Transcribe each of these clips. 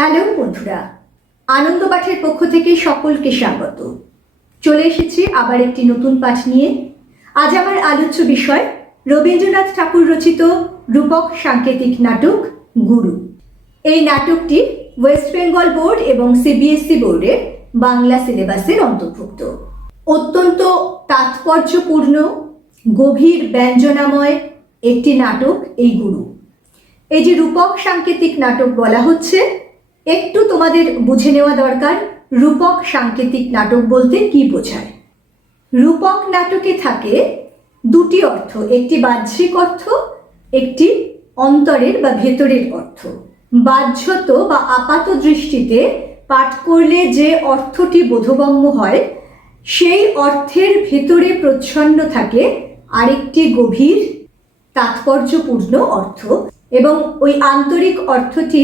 Hello বন্ধুরা আনন্দ পাঠের পক্ষ থেকে সকলকে স্বাগত। চলে এসেছি আবার একটি নতুন পাঠ নিয়ে। আজ আমার আলোচ্য বিষয়, রবীন্দ্রনাথ ঠাকুর রচিত রূপক সাংকেতিক নাটক, গুরু। এই নাটকটি ওয়েস্ট বেঙ্গল বোর্ড এবং সিবিএসসি বোর্ডের বাংলা সিলেবাসের অন্তর্ভুক্ত। অত্যন্ত তাৎপর্যপূর্ণ, গভীর ব্যঞ্জনাময় একটি নাটক, এই গুরু। এই যে রূপক সাংকেতিক নাটক বলা হচ্ছে একটু তোমাদের বুঝে নেওয়া দরকার, রূপক সাংকেতিক নাটক বলতে কি বোঝায়? রূপক নাটকে থাকে দুটি অর্থ, একটি বাহ্যিক অর্থ, একটি অন্তরের বা ভেতরের অর্থ। বাহ্যত বা আপাত দৃষ্টিতে পাঠ করলে যে অর্থটি বোধগম্য হয়, সেই অর্থের ভেতরে প্রচ্ছন্ন থাকে আরেকটি গভীর, তাৎপর্যপূর্ণ অর্থ এবং ওই আন্তরিক অর্থটি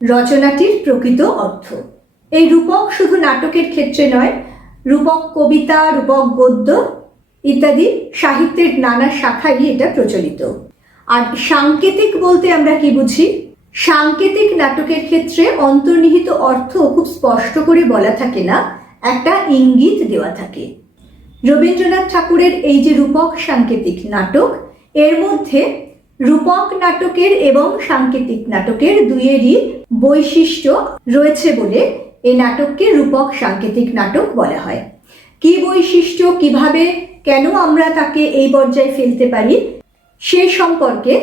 রচনাটির প্রকৃত অর্থ। এই রূপক শুধু নাটকের ক্ষেত্রে নয়, রূপক কবিতা, রূপক গদ্য ইত্যাদি সাহিত্যের নানা শাখায় এটা প্রচলিত। আর সাংকেতিক বলতে আমরা কি বুঝি? সাংকেতিক নাটকের ক্ষেত্রে অন্তর্নিহিত অর্থ খুব স্পষ্ট করে বলা থাকে না, একটা ইঙ্গিত দেওয়া থাকে। রবীন্দ্রনাথ ঠাকুরের এই যে রূপক সাংকেতিক নাটক, এর মধ্যে রূপক নাটকের এবং সাংকেতিক নাটকের দুইয়েরই বৈশিষ্ট্য রয়েছে বলে এই নাটককে রূপক সাংকেতিক নাটক বলা হয়। কি বৈশিষ্ট্য, কীভাবে, কেন আমরা তাকে এই পর্যায়ে ফেলতে পারি, সে সম্পর্কে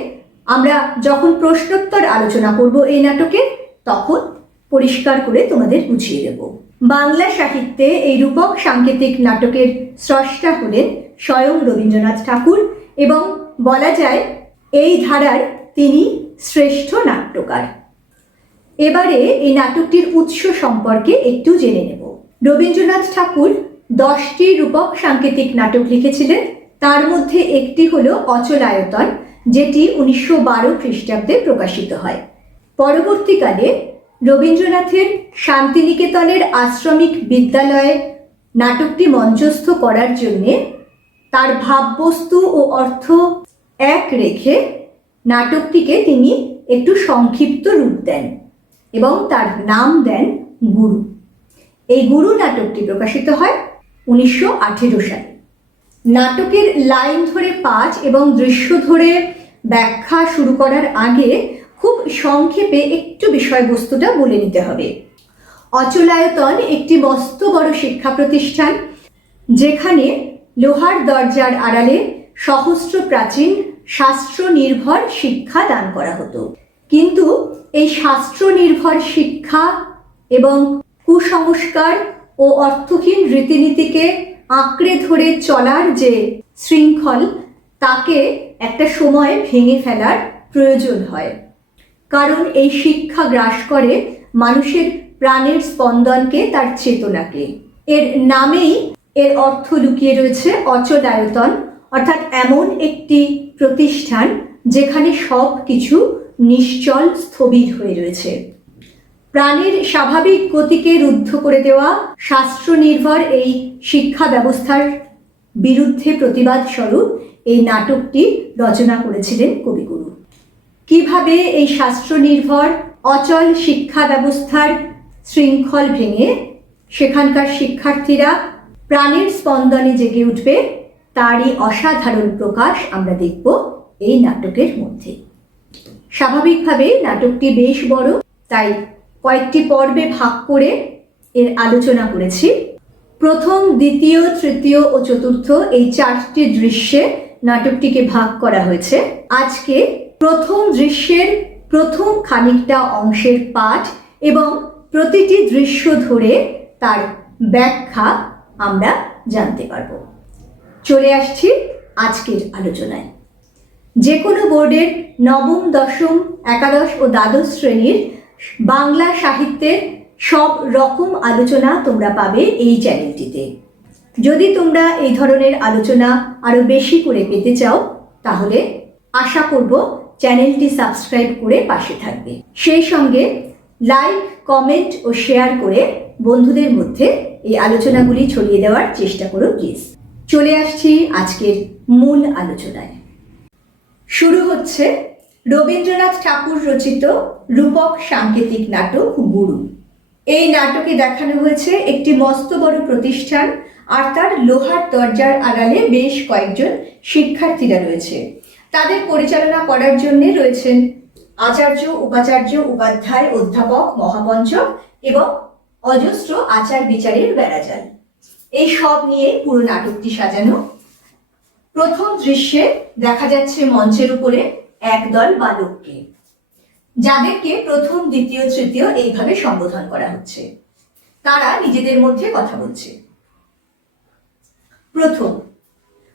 আমরা যখন প্রশ্নোত্তর আলোচনা করব এই নাটকে, তখন পরিষ্কার করে তোমাদের বুঝিয়ে দেব। বাংলা সাহিত্যে এই রূপক সাংকেতিক নাটকের স্রষ্টা হলেন স্বয়ং রবীন্দ্রনাথ ঠাকুর এবং বলা যায় এই ধারার তিনি শ্রেষ্ঠ নাট্যকার। এবারে এই নাটকটির উৎস সম্পর্কে একটু জেনে নেব। রবীন্দ্রনাথ ঠাকুর দশটি রূপক সাংকেতিক নাটক লিখেছিলেন। তার মধ্যে একটি হল অচলায়তন, যেটি উনিশশো বারো খ্রিস্টাব্দে প্রকাশিত হয়। পরবর্তীকালে রবীন্দ্রনাথের শান্তিনিকেতনের আশ্রমিক বিদ্যালয়ে নাটকটি মঞ্চস্থ করার জন্যে তার ভাববস্তু ও অর্থ এক রেখে নাটকটিকে তিনি একটু সংক্ষিপ্ত রূপ দেন এবং তার নাম দেন গুরু। এই গুরু নাটকটি প্রকাশিত হয় উনিশশো আঠেরো সালে। নাটকের লাইন ধরে পাঠ এবং দৃশ্য ধরে ব্যাখ্যা শুরু করার আগে খুব সংক্ষেপে একটু বিষয়বস্তুটা বলে নিতে হবে। অচলায়তন একটি মস্ত বড় শিক্ষা প্রতিষ্ঠান, যেখানে লোহার দরজার আড়ালে সহস্র প্রাচীন শাস্ত্র নির্ভর শিক্ষা দান করা হতো। কিন্তু এই শাস্ত্র নির্ভর শিক্ষা এবং কুসংস্কার ও অর্থহীন রীতিনীতিকে আঁকড়ে ধরে চলার যে শৃঙ্খল, তাকে একটা সময় ভেঙে ফেলার প্রয়োজন হয়। কারণ এই শিক্ষা গ্রাস করে মানুষের প্রাণের স্পন্দনকে তার চেতনাকে। এর নামেই এর অর্থ লুকিয়ে রয়েছে অচলায়তন অর্থাৎ এমন একটি প্রতিষ্ঠান যেখানে সব কিছু নিশ্চল স্থবির হয়ে রয়েছে। প্রাণের স্বাভাবিক গতিকে রুদ্ধ করে দেওয়া শাস্ত্র নির্ভর এই শিক্ষা ব্যবস্থার বিরুদ্ধে প্রতিবাদ স্বরূপ এই নাটকটি রচনা করেছিলেন কবিগুরু। কীভাবে এই শাস্ত্র নির্ভর অচল শিক্ষা ব্যবস্থার শৃঙ্খল ভেঙে সেখানকার শিক্ষার্থীরা প্রাণের স্পন্দনে জেগে উঠবে তারই অসাধারণ প্রকাশ আমরা দেখব এই নাটকের মধ্যে। স্বাভাবিকভাবে নাটকটি বেশ বড়, তাই কয়েকটি পর্বে ভাগ করে এর আলোচনা করেছি। প্রথম, দ্বিতীয়, তৃতীয় ও চতুর্থ এই চারটি দৃশ্যে নাটকটিকে ভাগ করা হয়েছে। আজকে প্রথম দৃশ্যের প্রথম খানিকটা অংশের পাঠ এবং প্রতিটি দৃশ্য ধরে তার ব্যাখ্যা আমরা জানতে পারব। চলে আসছি আজকের আলোচনায়। যে কোনো বোর্ডের নবম, দশম, একাদশ ও দ্বাদশ শ্রেণির বাংলা সাহিত্যের সব রকম আলোচনা তোমরা পাবে এই চ্যানেলটিতে। যদি তোমরা এই ধরনের আলোচনা আরও বেশি করে পেতে চাও, তাহলে আশা করব চ্যানেলটি সাবস্ক্রাইব করে পাশে থাকবে। সেই সঙ্গে লাইক, কমেন্ট ও শেয়ার করে বন্ধুদের মধ্যে এই আলোচনাগুলি ছড়িয়ে দেওয়ার চেষ্টা করো, প্লিজ। চলে আসছি আজকের মূল আলোচনায়। শুরু হচ্ছে রবীন্দ্রনাথ ঠাকুর রচিত রূপক সাংকেতিক নাটক গুরু। এই নাটকে দেখানো হয়েছে একটি মস্ত বড় প্রতিষ্ঠান, আর তার লোহার দরজার আড়ালে বেশ কয়েকজন শিক্ষার্থীরা রয়েছে। তাদের পরিচালনা করার জন্য রয়েছেন আচার্য, উপাচার্য, উপাধ্যায়, অধ্যাপক, মহাপঞ্চক এবং অজস্র আচার বিচারের বেড়াজাল। এই সব নিয়ে পুরো নাটকটি সাজানো। প্রথম দৃশ্যে দেখা যাচ্ছে মঞ্চের উপরে একদল বালককে, যাদেরকে প্রথম, দ্বিতীয়, তৃতীয় এইভাবে সম্বোধন করা হচ্ছে। তারা নিজেদের মধ্যে কথা বলছে। প্রথম,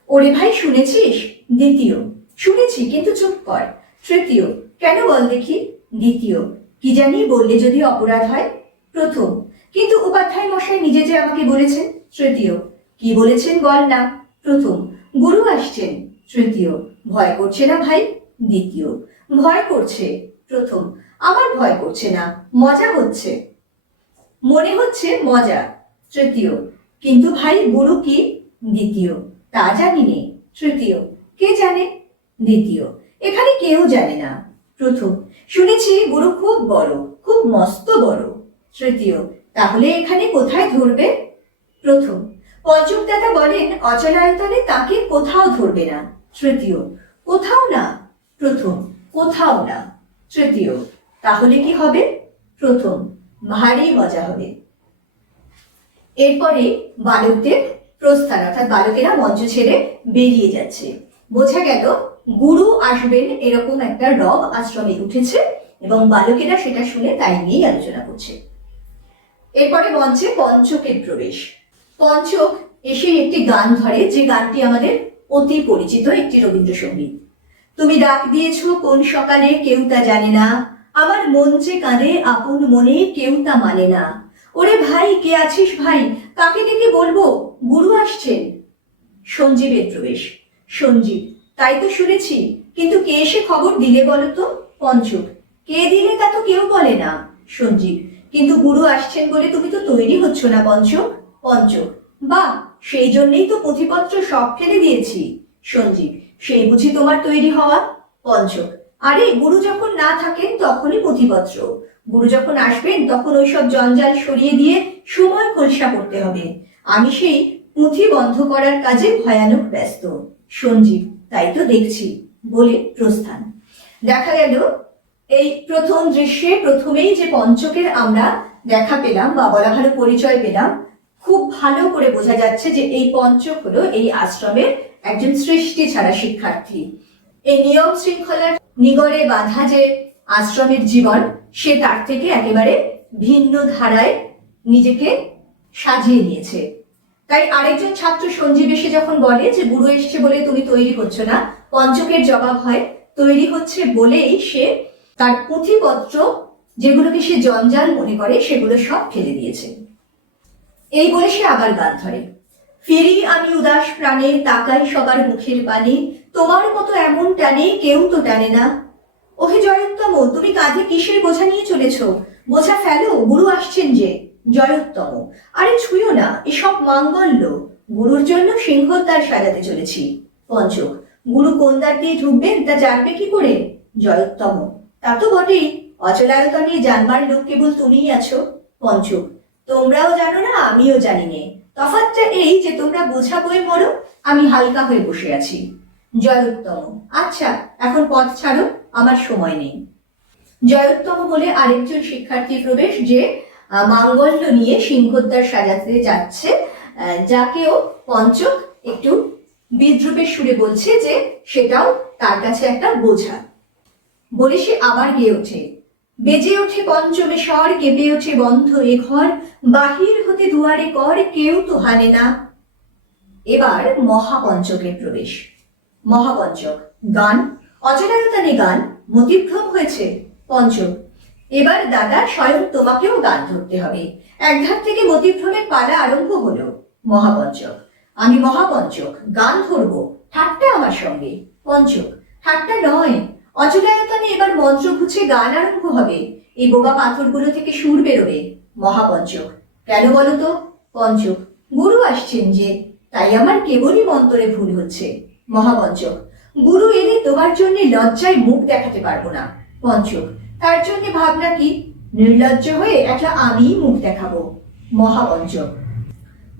ওরে ভাই, শুনেছিস? দ্বিতীয়, শুনেছি, কিন্তু চুপ কর। তৃতীয়, কেন বল দেখি? দ্বিতীয়, কি জানি বললে যদি অপরাধ হয়। প্রথম, কিন্তু উপাধ্যায় মশাই নিজে যে আমাকে বলেছেন তৃতীয়, কি বলেছেন বল না প্রথম, গুরু আসছেন। তৃতীয়, ভয় করছে না ভাই? দ্বিতীয়, ভয় করছে। প্রথম, আমার ভয় করছে না, মজা হচ্ছে। মনে হচ্ছে মজা। তৃতীয়, কিন্তু ভাই গুরু কি? দ্বিতীয়, তা জানি নে। তৃতীয়, কে জানে? দ্বিতীয়, এখানে কেউ জানে না। প্রথম, শুনেছি গুরু খুব বড়, খুব মস্ত বড়। তৃতীয়, তাহলে এখানে কোথায় ধরবে? প্রথম। পঞ্চম দাদা বলেন, অচলায়তনে তাকে কোথাও ধরবে না। তৃতীয়, কোথাও না। প্রথম, কোথাও না। তৃতীয়, তাহলে কি হবে? প্রথম, ভারী মজা হবে। এরপরে বালকদের প্রস্থান, অর্থাৎ বালকেরা মঞ্চ ছেড়ে বেরিয়ে যাচ্ছে। বোঝা গেল, গুরু আসবেন এরকম একটা রব আশ্রমে উঠেছে এবং বালকেরা সেটা শুনে তাই নিয়েই আলোচনা করছে। এরপরে মঞ্চে পঞ্চকের প্রবেশ। পঞ্চক এসে একটি গান ধরে, যে গানটি আমাদের অতি পরিচিত, একটি রবীন্দ্রসঙ্গীত। তুমি ডাক দিয়েছ, কোন সকালে কেউ তা জানে না। আমার মন যে কাঁদে, আপন মনে কেউ তা মানে না। ওরে ভাই, কে আছিস ভাই? কাকে ডেকে বলব? গুরু আসছেন। সঞ্জীবের প্রবেশ। সঞ্জীব, তাই তো শুনেছি, কিন্তু কে এসে খবর দিলে বলো তো পঞ্চক। কে দিলে তা তো কেউ বলে না। সঞ্জীব, কিন্তু গুরু আসছেন বলে তুমি তো তৈরি হচ্ছ না, পঞ্চক। পঞ্চক। বা সেই জন্যই তো পুঁথিপত্র সব ফেলে দিয়েছি। সঞ্জীব, সেই বুঝি তোমার তৈরি হওয়া? পঞ্চক। আরে, গুরু যখন না থাকেন তখনই পুঁথিপত্র। গুরু যখন আসবেন তখন ওইসব জঞ্জাল সরিয়ে দিয়ে সময় খোলসা করতে হবে। আমি সেই পুঁথি বন্ধ করার কাজে ভয়ানক ব্যস্ত। সঞ্জীব, তাই তো দেখছি, বলে প্রস্থান। দেখা গেল, এই প্রথম দৃশ্যে প্রথমেই যে পঞ্চকের আমরা দেখা পেলাম বা বলা ভালো পরিচয় পেলাম খুব ভালো করে বোঝা যাচ্ছে যে এই পঞ্চক হলো এই আশ্রমের একজন সৃষ্টি ছাড়া শিক্ষার্থী। এই নিয়ম শৃঙ্খলার নিগড়ে বাঁধা যে আশ্রমের জীবন, সে তার থেকে একেবারে ভিন্ন ধারায় নিজেকে সাজিয়ে নিয়েছে। তাই আরেকজন ছাত্র সঞ্জীব এসে যখন বলে যে, গুরু এসছে বলে তুমি তৈরি হচ্ছ না পঞ্চকের জবাব হয়, তৈরি হচ্ছে বলেই সে তার পুঁথিপত্র যেগুলোকে সে জঞ্জাল মনে করে সেগুলো সব ফেলে দিয়েছে। এই বলে সে আবার গান ধরে। ফিরি আমি উদাস প্রাণে তাকাই সবার মুখের পানে, তোমার মতো এমন টানে কেউ তো টানে না। ওহে জয়োত্তম, তুমি কাঁধে কিসের বোঝা নিয়ে চলেছ? বোঝা ফেলো, গুরু আসছেন যে। জয়োত্তম, আরে ছুঁয়ো না, এসব মাঙ্গল্য। গুরুর জন্য সিংহদ্বার সাজাতে চলেছি। পঞ্চক, গুরু কোন দ্বার দিয়ে ঢুকবেন, তা জানবে কি করে? জয়োত্তম, তা তো বটেই। অচলায়তনে জানবার লোক কেবল তুমিই আছো। পঞ্চক, তোমরাও জানো না আমিও জানি নে তফাৎটা এই যে তোমরা বোঝা বই মরো, আমি হালকা হয়ে বসে আছি। জয়োত্তম আচ্ছা এখন পথ ছাড়ো, আমার সময় নেই। জয়োত্তম বলে আরেকজন শিক্ষার্থী প্রবেশ যে মাঙ্গল্য নিয়ে সিংহদ্বার সাজাতে যাচ্ছে যাকেও পঞ্চক একটু বিদ্রুপের সুরে বলছে যে, সেটাও তার কাছে একটা বোঝা। বলে সে আবার গিয়ে ওঠে। বেজে ওঠে পঞ্চমে স্বর, কেঁপে ওঠে বন্ধ এ ঘর, বাহির হতে দুয়ারে কর, কেউ তো হানে না। এবার মহাপঞ্চকের প্রবেশ। মহাপঞ্চক, গান। অচলায়তানে গান, মতিভ্রম হয়েছে পঞ্চক। এবার দাদা স্বয়ং তোমাকেও গান ধরতে হবে। একধার থেকে মতিভ্রমের পালা আরম্ভ হলো। মহাপঞ্চক, আমি মহাপঞ্চক, গান ধরবো। ঠাট্টা আমার সঙ্গে। পঞ্চক, ঠাট্টা নয় অচলায়তনে খুঁজে গান আরম্ভ হবে। এই বোবা পাথরগুলো থেকে সুর বেরোবে। মহাপঞ্চক। কেন বলো তো? পঞ্চক, গুরু আসছেন যে, তাই আমার কেবলই মন্তরে ভুল হচ্ছে। মহাপঞ্চক, গুরু এলে তোমার জন্য লজ্জায় মুখ দেখাতে পারব না। পঞ্চক, তার জন্য ভাবনা কি? নির্লজ্জ হয়ে একটা আমিই মুখ দেখাবো। মহাপঞ্চক,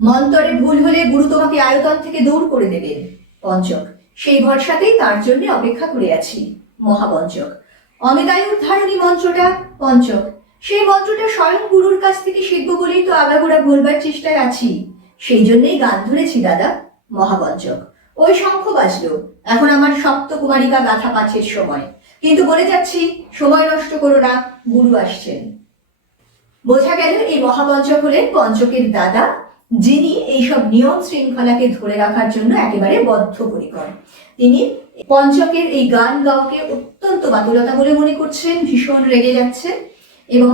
মন্তরে ভুল হলে গুরু তোমাকে আয়তন থেকে দূর করে দেবেন। পঞ্চক, সেই ভরসাতেই তার জন্য অপেক্ষা করে আছি। মহাপঞ্চক অমিতায়ুর ধারণী মন্ত্রটা পঞ্চক। সেই মন্ত্রটা স্বয়ং গুরুর কাছ থেকে শিখব বলেই তো আগাগোড়া বলবার চেষ্টায় আছি। সেই জন্যই গান ধরেছি, দাদা মহাপঞ্চক। ওই শঙ্খ বাজলো। এখন আমার সপ্ত কুমারিকা গাথা পাঠের সময়। কিন্তু বলে যাচ্ছি, সময় নষ্ট করো না, গুরু আসছেন। বোঝা গেল এই মহাপঞ্চক হলেন পঞ্চকের দাদা যিনি এইসব নিয়ম শৃঙ্খলাকে ধরে রাখার জন্য একেবারে বদ্ধপরিকর। তিনি পঞ্চকের এই গান গাওয়াকে অত্যন্ত বাতুলতা বলে মনে করছেন, ভীষণ রেগে যাচ্ছেন এবং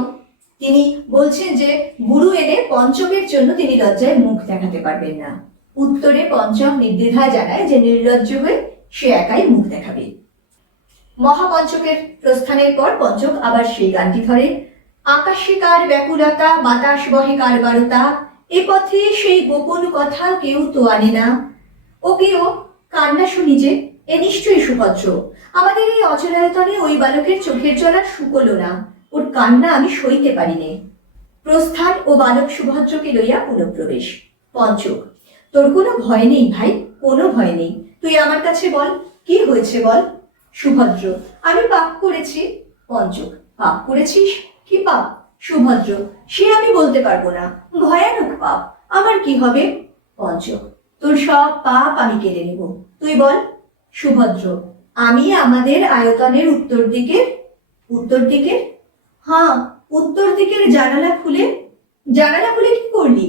তিনি বলছেন যে, গুরু এনে পঞ্চকের জন্য তিনি লজ্জায় মুখ দেখাতে পারবেন না। উত্তরে পঞ্চক নির্দ্বিধায় জানায় যে, নির্লজ্জ হয়ে সে একাই মুখ দেখাবে। মহাপঞ্চকের প্রস্থানের পর পঞ্চক আবার সেই গানটি ধরে। আকাশে কার ব্যাকুলতা, বাতাস বহে কার বারতা এ পথে সেই গোপন কথা কেউ তো আনে না। ও কেউ কান্না শুনি যে, এ নিশ্চয়ই সুভদ্র। আমাদের এই অচলায়তনে ওই বালকের চোখের জল আর শুকলো না। ওর কান্না আমি সইতে পারিনে। প্রস্থান ও বালক সুভদ্রকে লইয়া পুনঃপ্রবেশ। পঞ্চক, তোর কোনো ভয় নেই ভাই, কোনো ভয় নেই। তুই আমার কাছে বল, কি হয়েছে বল? সুভদ্র, আমি পাপ করেছি। পঞ্চক, পাপ করেছিস? কি পাপ? সুভদ্র, সে আমি বলতে পারব না। ভয়ানক পাপ। আমার কি হবে? পঞ্চক তোর সব পাপ আমি কেড়ে নেব। তুই বল, সুভদ্র, আমি আমাদের আয়তনের উত্তর দিকে উত্তর দিকে? হ্যাঁ উত্তর দিকের জানালা খুলে জানালা খুলে কি করলি?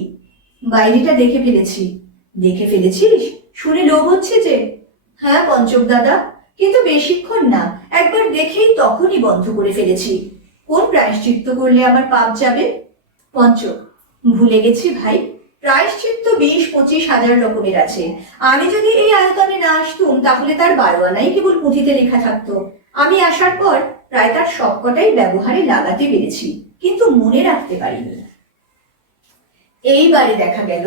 বাইরেটা দেখে ফেলেছি। দেখে ফেলেছিস? শুনে লোভ হচ্ছে যে। হ্যাঁ পঞ্চক দাদা, কিন্তু বেশিক্ষণ না। একবার দেখেই তখনই বন্ধ করে ফেলেছি। কোন প্রায়শ্চিত্ত করলে আমার পাপ যাবে? পঞ্চক ভুলে গেছি ভাই, প্রায়শ্চিত্ত বিশ পঁচিশ হাজার রকমের আছে। আমি যদি এই আয়তনে না আসতুম, তাহলে তার বারো আনাই কেবল পুঁথিতে লেখা থাকতো। আমি আসার পর প্রায় তার সবকটাই ব্যবহারে লাগাতে পেরেছি, কিন্তু মনে রাখতে পারিনি। এইবারে দেখা গেল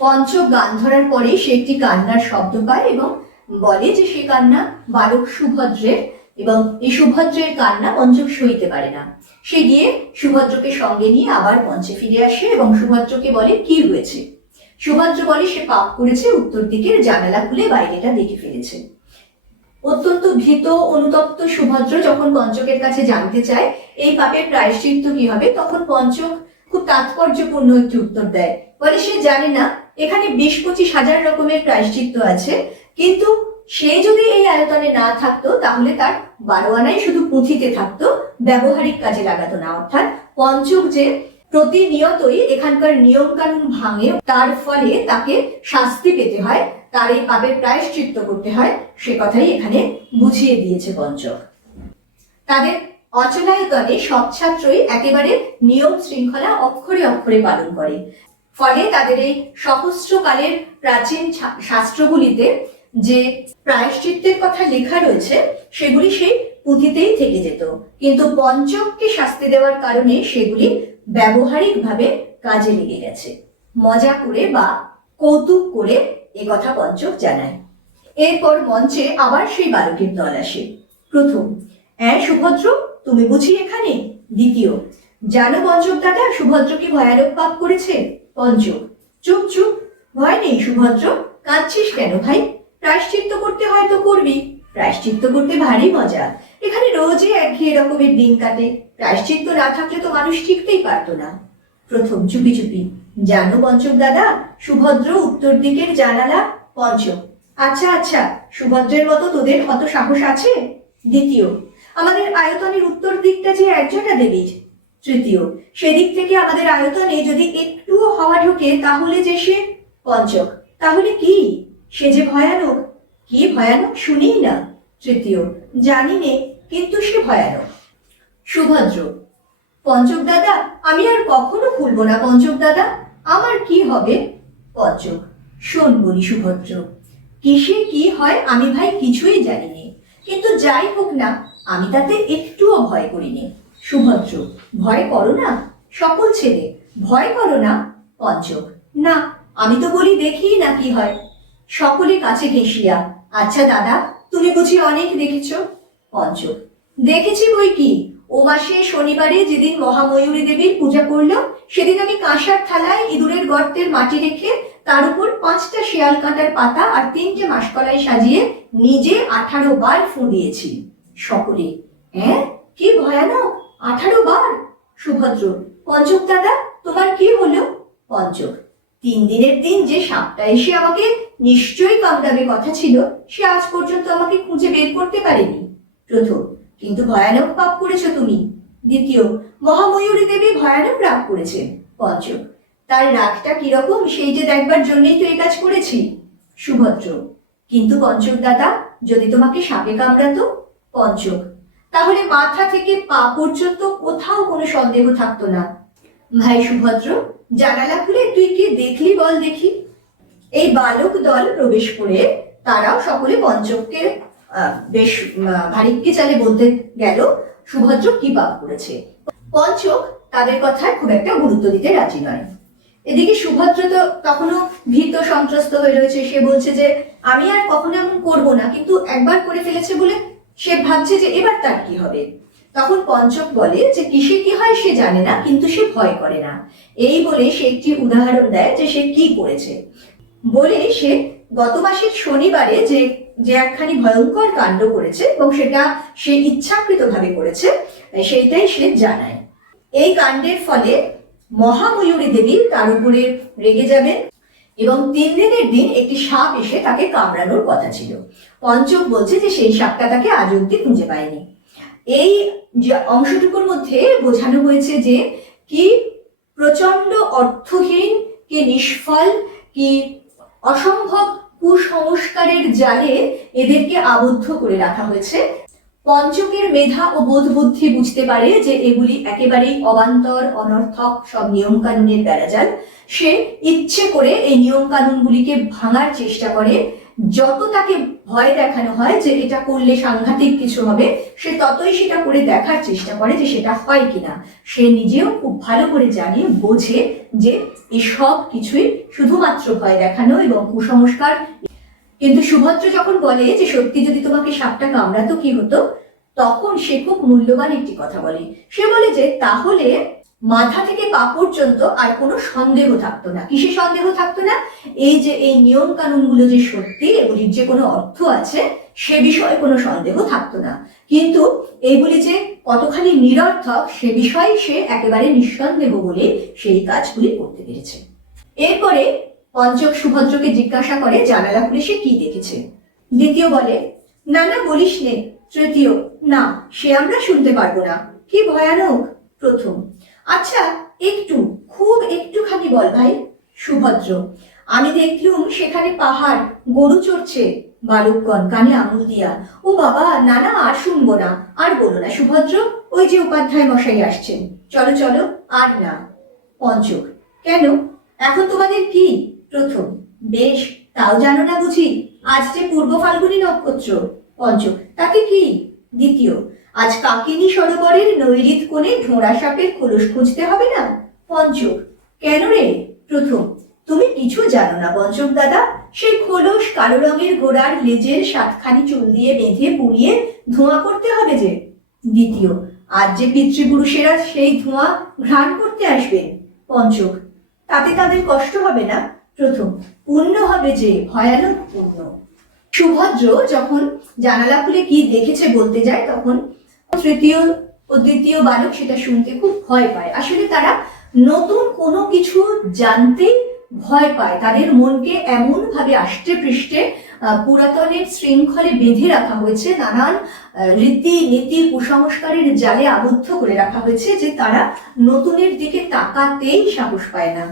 পঞ্চ গান ধরার পরে সে একটি কান্নার শব্দ পায় এবং বলে যে সে কান্না বালক সুভদ্রের এবং এই সুভদ্রের কান্না পঞ্চক সইতে পারে না। সে গিয়ে সুভদ্রকে সঙ্গে নিয়ে আবার মঞ্চে ফিরে আসে এবং সুভদ্রকে বলে, কি হয়েছে? সুভদ্র বলে, সে পাপ করেছে, উত্তর দিকের জানালা খুলে বাইরেটা দেখে ফেলেছে। অত্যন্ত ভীত অনুতপ্ত সুভদ্র যখন পঞ্চকের কাছে জানতে চায়, এই পাপের প্রায়শ্চিত্ত কি হবে? তখন পঞ্চক খুব তাৎপর্যপূর্ণ একটি উত্তর দেয়। বলে, সে জানে না, এখানে বিশ পঁচিশ হাজার রকমের প্রায়শ্চিত্ত আছে, কিন্তু সে যদি এই আয়তনে না থাকতো, তাহলে তার বারো আনাই শুধু পুঁথিতে থাকতো, ব্যবহারিক কাজে লাগাতো না। অর্থাৎ পঞ্চক যে প্রতিনিয়তই এখানকার নিয়ম কানুন ভাঙে, তার ফলে তাকে শাস্তি পেতে হয়, তার এই পাপের প্রায়শ্চিত্ত করতে হয়, সে কথাই এখানে বুঝিয়ে দিয়েছে পঞ্চক। তাদের অচলায়তনে সব ছাত্রই একেবারে নিয়ম শৃঙ্খলা অক্ষরে অক্ষরে পালন করে। ফলে তাদের এই সহস্রকালের প্রাচীন শাস্ত্রগুলিতে যে প্রায়শ্চিত্তের কথা লেখা রয়েছে, সেগুলি সেই পুঁথিতেই থেকে যেত। কিন্তু পঞ্চককে শাস্তি দেওয়ার কারণে সেগুলি ব্যবহারিকভাবে কাজে লেগে গেছে। মজা করে বা কৌতুক করে এ কথা পঞ্চক জানায়। এরপর মঞ্চে আবার সেই বালকের দল আসে। প্রথম হ্যাঁ সুভদ্র, তুমি বুঝি এখানে? দ্বিতীয়, জানো পঞ্চক দাদা, সুভদ্র কি ভয়ানক পাপ করেছে? পঞ্চক, চুপ চুপ, ভয় নেই সুভদ্র, কাঁদছিস কেন ভাই? প্রায়শ্চিত্ত করতে হয়তো করবি। প্রায়শ্চিত্ত করতে ভারী মজা। এখানে রোজই একঘেয়ে রকমের দিন কাটে। প্রায়শ্চিত্ত না থাকলে তো মানুষ টিকতেই পারতো না। প্রথম চুপি চুপি। জানো পঞ্চম দাদা, সুভদ্র উত্তর দিকের জানালা, পঞ্চম। আচ্ছা আচ্ছা সুভদ্রের মতো তোদের অত সাহস আছে? দ্বিতীয়, আমাদের আয়তনের উত্তর দিকটা যে একজোটা দেবীর। তৃতীয়, সেদিক থেকে আমাদের আয়তনে যদি একটুও হাওয়া ঢোকে তাহলে যে সে পঞ্চক। তাহলে কি? সে যে ভয়ানক, কি ভয়ানক শুনিই না, তৃতীয়, জানি নে, কিন্তু সে ভয়ানক। সুভদ্র, পঞ্চক দাদা, আমি আর কখনো খুলবো না পঞ্চক দাদা, আমার কি হবে? পঞ্চক, শোন বলি সুভদ্র, কিসে কি হয় আমি ভাই কিছুই জানি নে, কিন্তু যাই হোক না, আমি তাতে একটুও ভয় করিনি সুভদ্র, ভয় করো না, সকল ছেলে, ভয় করো না, পঞ্চক, না, আমি তো বলি দেখি না কি হয়। সকলে কাছে ঘেঁষিয়া আচ্ছা দাদা, তুমি বুঝি অনেক দেখেছ? পঞ্চক, দেখেছি বই কি? ও মাসে শনিবারে যেদিন মহাময়ূরী দেবীর পূজা করল, সেদিন আমি কাঁসার থালায় ইঁদুরের গর্তের মাটি রেখে তার উপর পাঁচটা শিয়াল কাঁটার পাতা আর তিনটে মাসকলাই সাজিয়ে নিজে আঠারো বার ফুঁ দিয়েছি সকলে? হ্যাঁ কি ভয়ানক, আঠারো বার? সুভদ্র, পঞ্চক দাদা, তোমার কি হলো? পঞ্চক তিন দিনের দিন যে সাপটা এসে আমাকে নিশ্চয়ই কামড়াবে কথা ছিল, সে আজ পর্যন্ত আমাকে খুঁজে বের করতে পারেনি। প্রথম, কিন্তু ভয়ানক পাপ করেছ তুমি। দ্বিতীয়, মহাময়ূরী দেবী ভয়ানক রাগ করেছেন। পঞ্চম, তার রাগটা কীরকম সেই যে দেখবার জন্যই তো এই কাজ করেছি। সুভদ্র, কিন্তু পঞ্চক দাদা, যদি তোমাকে সাপে কামড়াতো? পঞ্চক তাহলে মাথা থেকে পা পর্যন্ত কোথাও কোনো সন্দেহ থাকতো না। ভাই সুভদ্র জানালা খুলে তুই কি দেখলি বল দেখি। এই বালক দল প্রবেশ করে তারাও সকলে পঞ্চককে বেশ ভারিককে চালে বলতে গেল, সুভদ্র কি পাপ করেছে। পঞ্চক তাদের কথায় খুব একটা গুরুত্ব দিতে রাজি নয়। এদিকে সুভদ্র তো তখনও ভীত সন্ত্রস্ত হয়ে রয়েছে। সে বলছে যে, আমি আর কখনো এমন করব না, কিন্তু একবার করে ফেলেছে বলে সে ভাবছে যে এবার তার কি হবে? তখন পঞ্চক বলে যে কিসে কি হয় সে জানে না, কিন্তু সে ভয় করে না। এই বলে সে একটি উদাহরণ দেয় যে সে কি করেছে। বলে সে গত মাসের শনিবারে যে যে একখানি ভয়ঙ্কর কাণ্ড করেছে এবং সেটা সে ইচ্ছাকৃতভাবে করেছে, সেইটাই সে জানায়। এই কাণ্ডের ফলে মহাময়ূরী দেবী তার উপরে রেগে যাবেন এবং তিন দিনের দিন একটি সাপ এসে তাকে কামড়ানোর কথা ছিল। পঞ্চক বলছে যে সেই সাপটা তাকে আজ অব্দি খুঁজে পায়নি। এই অংশটুকুর মধ্যে বোঝানো হয়েছে যে কি প্রচণ্ড অর্থহীন, কি নিষ্ফল, কি অসম্ভব কুসংস্কারের জালে এদেরকে আবদ্ধ করে রাখা হয়েছে। পঞ্চকের মেধা ও বোধ বুদ্ধি বুঝতে পারে যে এগুলি একেবারেই অবান্তর, অনর্থক, সব নিয়ম কানুনের বেড়াজাল। সে ইচ্ছে করে এই নিয়ম কানুনগুলিকে ভাঙার চেষ্টা করে। যত তাকে ভয় দেখানো হয় যে এটা করলে সাংঘাতিক কিছু হবে, সে ততই সেটা করে দেখার চেষ্টা করে যে সেটা হয় কিনা। সে নিজেও খুব ভালো করে জানে, বোঝে যে এই সব কিছুই শুধুমাত্র ভয় দেখানো এবং কুসংস্কার। কিন্তু সুভদ্র যখন বলে যে সত্যি যদি তোমাকে সাপটা কামড়াতো কি হতো, তখন সে খুব মূল্যবান একটি কথা বলে। সে বলে যে তাহলে মাথা থেকে পা পর্যন্ত আর কোনো সন্দেহ থাকতো না। কিসে সন্দেহ থাকতো না? এই যে এই নিয়ম কানুনগুলো যে সত্যি, এগুলির যে কোনো অর্থ আছে, সে বিষয়ে কোনো সন্দেহ থাকতো না। কিন্তু এইগুলি যে কতখানি নিরর্থক, সে বিষয়ে সে একেবারে নিঃসন্দেহ বলে সেই কাজগুলি করতে পেরেছে। এরপরে পঞ্চক সুভদ্রকে জিজ্ঞাসা করে, জানালা খুলে সে কি দেখেছে? দ্বিতীয় বলে, না না, বলিস নে। তৃতীয়, না, সে আমরা শুনতে পারব না। কি ভয়ানক। প্রথম আচ্ছা একটু, খুব একটুখানি বল ভাই, সুভদ্র। আমি দেখলুম সেখানে পাহাড়, গরু চড়ছে, বালকগণ কানে আঙুল দিয়া। ও বাবা, না না, আর শুনব না, আর বলো না, সুভদ্র, ওই যে উপাধ্যায় মশাই আসছেন। চলো চলো, আর না। পঞ্চক, কেন? এখন তোমাদের কি? প্রথম, বেশ, তাও জানো না বুঝি, আজ যে পূর্ব ফাল্গুনী নক্ষত্র। পঞ্চক, তাকে কি? দ্বিতীয় আজ কাকিনী সরোবরের নৈরিত কোণে ঢোঁড়া সাপের খোলস খুঁজতে হবে না? পঞ্চক। কেন রে? প্রথম, তুমি কিছু জানো না পঞ্চক দাদা? সেই খোলস কালো রঙের ঘোড়ার লেজের সাতখানি চুল দিয়ে বেঁধে পুড়িয়ে ধোঁয়া করতে হবে যে। দ্বিতীয়, আজ যে পিতৃপুরুষেরা সেই ধোঁয়া ঘ্রাণ করতে আসবেন পঞ্চক, তাতে তাদের কষ্ট হবে না? প্রথম পুণ্য হবে যে ভয়ানক পুণ্য সুভদ্র যখন জানালা খুলে কি দেখেছে বলতে যায় তখন তৃতীয় ও দ্বিতীয় বালক সেটা শুনতে খুব ভয় পায়। আসলে তারা নতুন কোনো কিছু জানতে ভয় পায়। তাদের মনকে এমন ভাবে আষ্টে পৃষ্ঠে পুরাতনের শৃঙ্খলে বেঁধে রাখা হয়েছে, নানান রীতি নীতি কুসংস্কারের জালে আবদ্ধ করে রাখা হয়েছে যে তারা নতুনের দিকে তাকাতেই সাহস পায় না।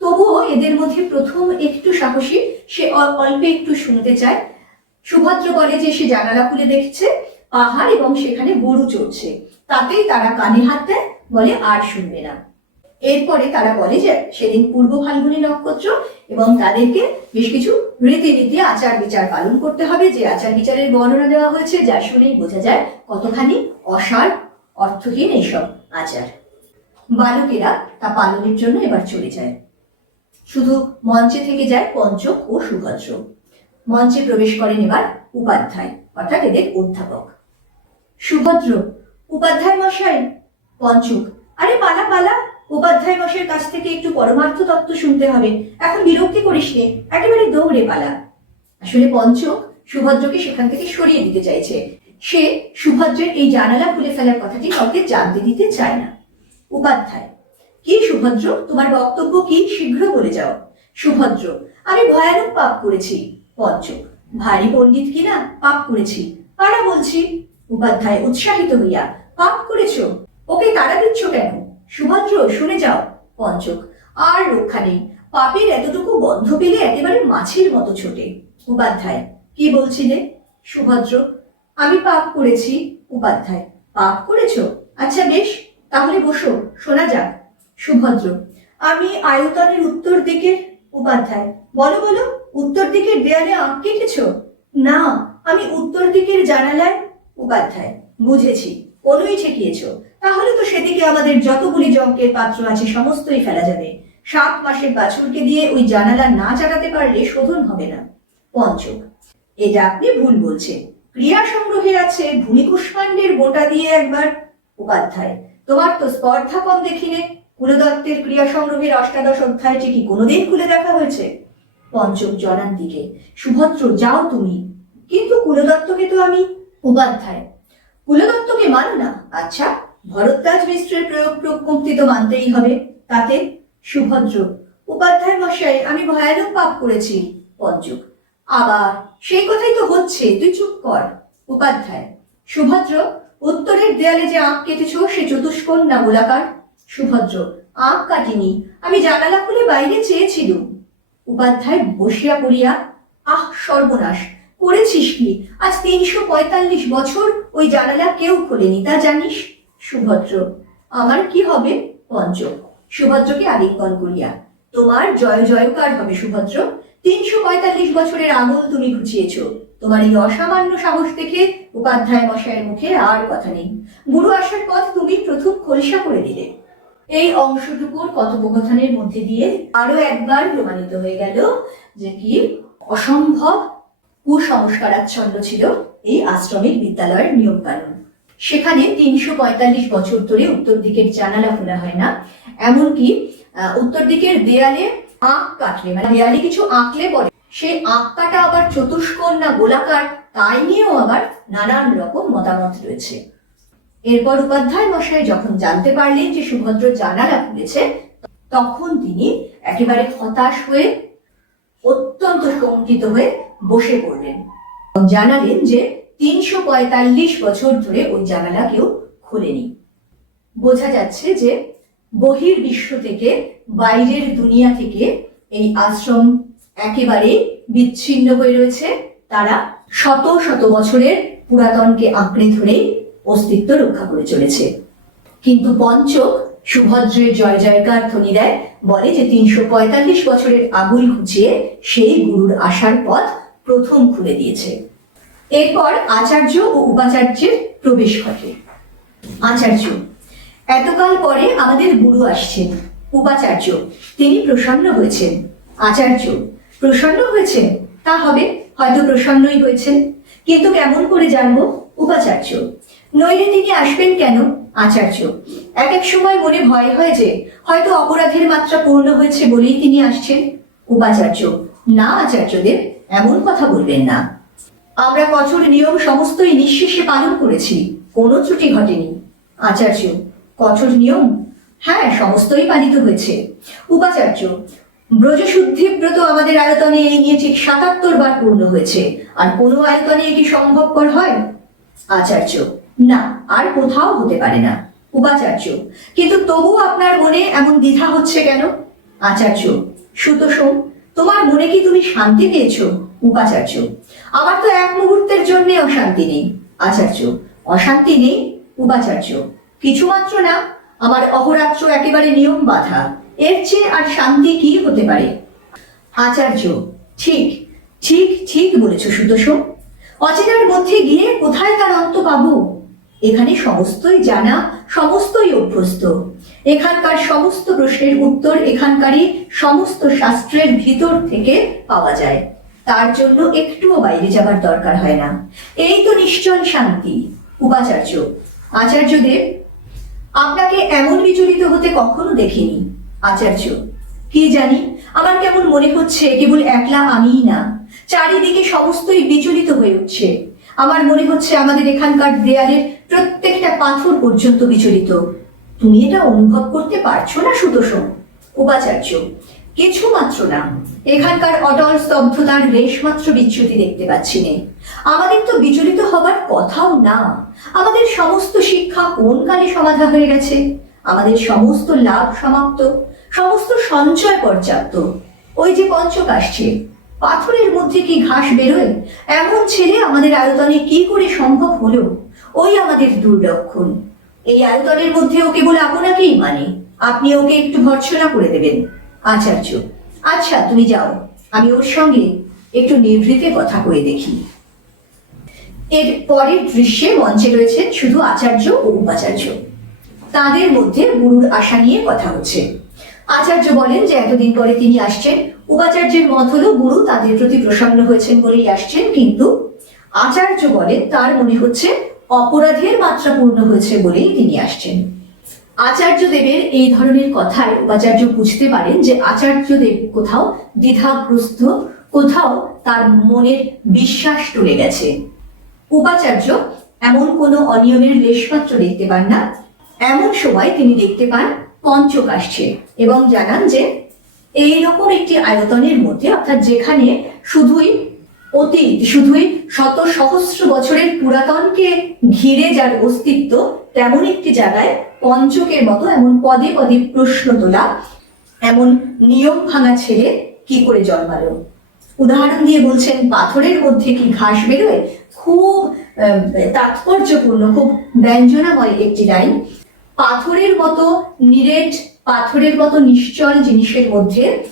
তবুও এদের মধ্যে প্রথম একটু সাহসী, সে অল্প একটু শুনতে চায়। সুভদ্র বলে যে সে জানালা খুলে দেখছে পাহাড় এবং সেখানে গরু চড়ছে। তাতেই তারা কানে হাত দেয়, বলে আর শুনবে না। এরপরে তারা বলে যে, সেদিন পূর্ব ফাল্গুনী নক্ষত্র এবং তাদেরকে বেশ কিছু রীতিনীতি আচার বিচার পালন করতে হবে। যে আচার বিচারের বর্ণনা দেওয়া হয়েছে, যা শুনেই বোঝা যায় কতখানি অসার, অর্থহীন এইসব আচার। বালকেরা তা পালনের জন্য এবার চলে যায়। শুধু মঞ্চে থেকে যায় পঞ্চক ও সুভদ্র মঞ্চে প্রবেশ করেন এবার উপাধ্যায়, অর্থাৎ এদের অধ্যাপক। সুভদ্র, উপাধ্যায় মশাই, পঞ্চুক। আরে পালা পালা, উপাধ্যায় মশাইয়ের কাছ থেকে একটু পরমার্থ তত্ত্ব শুনতে হবে। এখন বিরক্তি করিস নে, একেবারে দৌড়ে পালা। আসলে পঞ্চক সুভদ্রকে সেখান থেকে সরিয়ে দিতে চাইছে। সে সুভদ্রের এই জানালা খুলে ফেলার কথাটি কাউকে জানতে দিতে চায় না। উপাধ্যায়, কি সুভদ্র, তোমার বক্তব্য কি? শীঘ্র বলে যাও। সুভদ্র, আমি ভয়ানক পাপ করেছি। পঞ্চক, ভারী পণ্ডিত কিনা? পাপ করেছি। পারা বলছি। উপাধ্যায় উৎসাহিত হইয়া, পাপ করেছ? ওকে তাড়া দিচ্ছ কেন? সুভদ্র, শুনে যাও। পঞ্চক, আর রক্ষা নেই। পাপের এতটুকু গন্ধ পেলে একেবারে মাছের মতো ছোটে। উপাধ্যায়, কি বলছিলে? সুভদ্র, আমি পাপ করেছি। উপাধ্যায়, পাপ করেছ? আচ্ছা বেশ, তাহলে বসো, শোনা যাক। সুভদ্র, আমি আয়তনের উত্তর দিকের উপাধ্যায়, বলো বলো, উত্তর দিকের দেয়ালে আঁক কেটেছ? না, আমি উত্তর দিকের জানালায় উপাধ্যায়, বুঝেছি, কোনোই ঠেকিয়েছ। তাহলে তো সেদিকে আমাদের যতগুলি জঙ্কের পাত্র আছে সমস্তই ফেলা যাবে। সাত মাসের বাছুরকে দিয়ে ওই জানালা না চাটাতে পারলে শোধন হবে না। পঞ্চক, এটা আপনি ভুল বলছেন। ক্রিয়া সংগ্রহে আছে ভূমিকুষ্মাণ্ডের গোটা দিয়ে একবার। উপাধ্যায়, তোমার তো স্পর্ধা কম দেখিনে। কুলদত্তের ক্রিয়া সংগ্রহের অষ্টাদশ অধ্যায়টি কি কোনোদিন খুলে দেখা হয়েছে। পঞ্চম দিকে, সুভদ্র যাও তুমি, কিন্তু কুলদত্তকে তো আমি উপাধ্যায়। কুলদত্তকে মানো না। আচ্ছা ভরদ্বাজ মিশ্রের প্রয়োগ প্রকৃতি তো মানতেই হবে। তাতে সুভদ্র। উপাধ্যায় মশাই, আমি ভয়ানক পাপ করেছি, পঞ্চক। আবার সেই কথাই তো হচ্ছে, তুই চুপ কর। উপাধ্যায়। সুভদ্র, উত্তরের দেয়ালে যে আঁক কেটেছ, সে চতুষ্কোণ না গোলাকার? সুভদ্র, আঁক কাটিনি। আমি জানালা খুলে বাইরে চেয়েছিলুম। উপাধ্যায় বসিয়া পড়িয়া, আহ, সর্বনাশ। করেছিস কি আজ তিনশো পঁয়তাল্লিশ বছর ওই জানালা কেউ খোলেনি, তা জানিস? সুভদ্র। আমার কি হবে? পঞ্চ সুভদ্রকে আলিঙ্গন করিয়া। তোমার জয় জয়কার হবে সুভদ্র। তিনশো পঁয়তাল্লিশ বছরের আঙুল তুমি ঘুচিয়েছ। তোমার এই অসামান্য সাহস দেখে উপাধ্যায় মশাইয়ের মুখে আর কথা নেই। বুড়ো আসার পথ তুমি প্রথম খোলসা করে দিলে। এই অংশটুকুর কথোপকথনের মধ্যে দিয়ে আরও একবার প্রমাণিত হয়ে গেল যে কি অসম্ভব কুসংস্কারাচ্ছন্ন ছিল এই আশ্রমিক বিদ্যালয়ের নিয়ম কানুন। সেখানে তিনশো পঁয়তাল্লিশ বছর ধরে উত্তর দিকের জানালা খোলা হয় না। এমনকি উত্তর দিকের দেয়ালে আঁক কাটলে মানে দেয়ালে কিছু আঁকলে পরে। সেই আঁক কাটা আবার চতুষ্কোণ না গোলাকার, তাই নিয়েও আবার নানান রকম মতামত রয়েছে। এরপর উপাধ্যায় মশাই যখন জানতে পারলেন যে সুভদ্র জানালা খুলেছে, তখন তিনি একেবারে হতাশ হয়ে অত্যন্ত শঙ্কিত হয়ে বসে পড়লেন। জানালেন যে তিনশো পঁয়তাল্লিশ বছর ধরে ওই জানালা কেউ খোলেনি। বোঝা যাচ্ছে যে বহির বিশ্ব থেকে বাইরের দুনিয়া থেকে এই আশ্রম একেবারে বিচ্ছিন্ন হয়ে রয়েছে। তারা শত শত বছরের পুরাতনকে আঁকড়ে ধরেই অস্তিত্ব রক্ষা করে চলেছে। কিন্তু পঞ্চক সুভদ্রের জয় জয়কার ধ্বনি দেয় বলে যে তিনশো পঁয়তাল্লিশ বছরের আগুল ঘুচিয়ে সেই গুরুর আসার পথ প্রথম খুলে দিয়েছে। এরপর আচার্য ও উপাচার্যের প্রবেশ ঘটে। আচার্য, এতকাল পরে আমাদের গুরু আসছেন। উপাচার্য, তিনি প্রসন্ন হয়েছেন। আচার্য, প্রসন্ন হয়েছেন? তা হবে, হয়তো প্রসন্নই হয়েছেন। কিন্তু কেমন করে জানব? উপাচার্য, নইলে তিনি আসবেন কেন? আচার্য। এক এক সময় মনে ভয় হয় যে, হয়তো অপরাধের মাত্রা পূর্ণ হয়েছে বলেই তিনি আসছেন। উপাচার্য, না আচার্যদেব, এমন কথা বলবেন না। আমরা কঠোর নিয়ম সমস্তই নিঃশেষে পালন করেছি, কোনো ত্রুটি ঘটেনি। আচার্য, কঠোর নিয়ম? হ্যাঁ সমস্তই পালিত হয়েছে। উপাচার্য, ব্রজশুদ্ধিব্রত আমাদের আয়তনে এই নিয়ে ঠিক সাতাত্তর বার পূর্ণ হয়েছে, আর কোনো আয়তনে এটি সম্ভবপর হয়? আচার্য না, আর কোথাও হতে পারে না। উপাচার্য, কিন্তু তবু আপনার মনে এমন দ্বিধা হচ্ছে কেন? আচার্য সুতোষম তোমার মনে কি তুমি শান্তি পেয়েছ? উপাচার্য, আমার তো এক মুহূর্তের জন্য অশান্তি নেই। আচার্য, অশান্তি নেই? উপাচার্য, কিছুমাত্র না, আমার অহরাত্র একেবারে নিয়ম বাধা। এর চেয়ে আর শান্তি কি হতে পারে? আচার্য, ঠিক ঠিক ঠিক বলেছ সুতোষ অচেনার মধ্যে গিয়ে কোথায় তার অন্ত পাবো এখানে সমস্তই জানা, সমস্তই অভ্যস্ত। এখানকার সমস্ত প্রশ্নের উত্তর এখানকারই সমস্ত শাস্ত্রের ভিতর থেকে পাওয়া যায়। তার জন্য একটুও বাইরে যাবার দরকার হয় না। এই তো নিশ্চল শান্তি, উপাচার্য। আচার্যদেব, আপনাকে এমন বিচলিত হতে কখনো দেখিনি। আচার্য, কি জানি, আমার কেমন মনে হচ্ছে, কেবল একলা আমিই না। চারিদিকে সমস্তই বিচলিত হয়ে উঠছে। আমার মনে হচ্ছে আমাদের এখানকার দেয়ালের প্রত্যেকটা পাথর পর্যন্ত বিচলিত। তুমি এটা অনুভব করতে পারছ না সুতোষম উপাচার্য, কিছু মাত্র না। এখানকার অটল স্তব্ধতার রেশ মাত্র বিচ্যুতি দেখতে পাচ্ছি নে। আমাদের তো বিচলিত হবার কথাও না। আমাদের সমস্ত শিক্ষা কোন কালে সমাধা হয়ে গেছে? আমাদের সমস্ত লাভ সমাপ্ত, সমস্ত সঞ্চয় পর্যাপ্ত। ওই যে পঞ্চক আসছে পাথরের মধ্যে কি ঘাস বেরোয়? এমন ছেলে আমাদের আয়তনে কি করে সম্ভব হলো? ওই আমাদের দুর্লক্ষণ। এই আয়তনের মধ্যেও কেবল আপনাকেই মানে। আপনি ওকে একটু ভর্সনা করে দেবেন। আচার্য আচ্ছা তুমি যাও। আমি ওর সঙ্গে একটু নিভৃতে কথা কয়ে দেখি। এর পরের দৃশ্যে মঞ্চে রয়েছেন শুধু আচার্য ও উপাচার্য। তাদের মধ্যে গুরুর আশা নিয়ে কথা হচ্ছে। আচার্য বলেন যে এতদিন পরে তিনি আসছেন। উপাচার্যের মত হলো গুরু তাদের প্রতি প্রসন্ন হয়েছেন বলেই আসছেন, কিন্তু আচার্য বলেন তার মনে হচ্ছে অপরাধের মাত্রা পূর্ণ হয়েছে বলেই তিনি আসছেন। আচার্য দেবের এই ধরনের কথায় উপাচার্য বুঝতে পারেন যে আচার্য দেব কোথাও দ্বিধাগ্রস্ত, কোথাও তার মনের বিশ্বাস টলে গেছে। উপাচার্য এমন কোনো অনিয়মের লেশমাত্র দেখতে পান না। এমন সময় তিনি দেখতে পান, পঞ্চক আসছে এবং জানান যে এই রকম একটি আয়তনের মধ্যে, অর্থাৎ যেখানে শুধুই অতীত, শুধুই শত সহস্র বছরের পুরাতনকে ঘিরে যার অস্তিত্ব, তেমন একটি জায়গায় পঞ্চকের মতো এমন পদে পদে প্রশ্ন তোলা, এমন নিয়ম ভাঙা ছেলে কি করে জন্মালো? উদাহরণ দিয়ে বলছেন, পাথরের মধ্যে কি ঘাস বেরোয়? খুব তাৎপর্যপূর্ণ, খুব ব্যঞ্জনাময় একটি লাইন। পাথরের মতো নিরেট পাথরের মতো নিশ্চল জিনিসের মধ্যে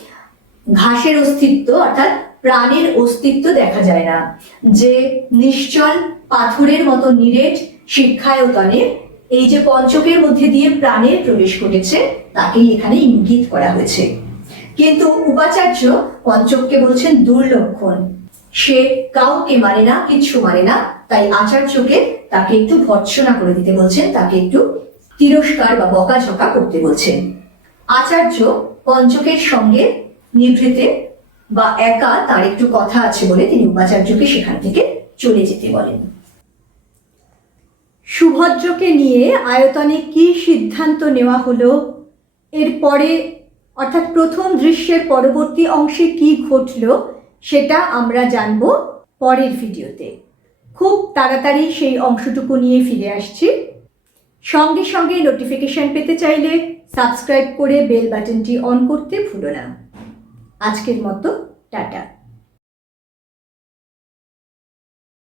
ঘাসের অস্তিত্ব, অর্থাৎ প্রাণের অস্তিত্ব দেখা যায় না। যে নিশ্চল পাথরের মতো নিরেট শিক্ষায়তনে এই যে পঞ্চকের মধ্যে দিয়ে প্রাণের প্রবেশ ঘটেছে তাকেই এখানে ইঙ্গিত করা হয়েছে। কিন্তু উপাচার্য পঞ্চককে বলছেন, দুর্লক্ষণ। সে কাউকে মানে না, কিচ্ছু মানে না। তাই আচার্যকে তাকে একটু ভর্ৎসনা করে দিতে বলছেন, তাকে একটু তিরস্কার বা বকাঝকা করতে বলছেন। আচার্য পঞ্চকের সঙ্গে নিভৃতে বা একা তার একটু কথা আছে বলে তিনি উপাচার্যকে সেখান থেকে চলে যেতে বলেন। সুভদ্রকে নিয়ে আয়তনে কি সিদ্ধান্ত নেওয়া হলো? এরপরে, অর্থাৎ প্রথম দৃশ্যের পরবর্তী অংশে কি ঘটলো সেটা আমরা জানব পরের ভিডিওতে। খুব তাড়াতাড়ি সেই অংশটুকু নিয়ে ফিরে আসছি। সঙ্গে সঙ্গে নোটিফিকেশন পেতে চাইলে সাবস্ক্রাইব করে বেল বাটনটি অন করতে ভুলো না। আজকের মতো টাটা।